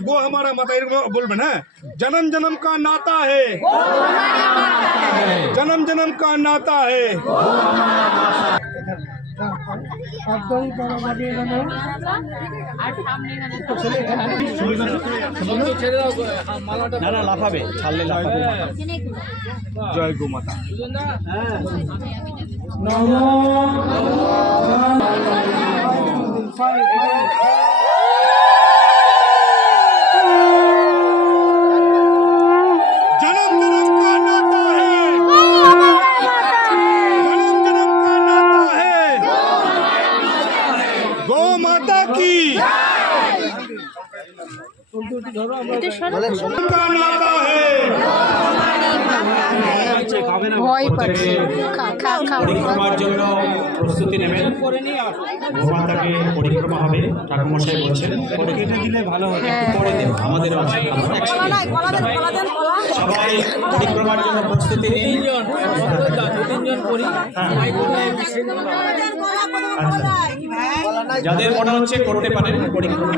गो हमारा माता बोलबे ना जन्म जन्म का नाता है जन्म जन्म का नाता है লাফাবে ছাড়লে লাফাবে जय गो माता गो माता की का नाता है ভয় পাচ্ছে পরিক্রমার জন্য প্রস্তুতি নেবেন গোমাতাকে পরিক্রমা হবে ঠাকুরমশাই বলছেন কেটে দিলে ভালো হয় একটু পরে দেব আমাদের আছে সবাই পরিক্রমার জন্য প্রস্তুতি নিন যাদের মনে হচ্ছে করতে পারেন পরিক্রমা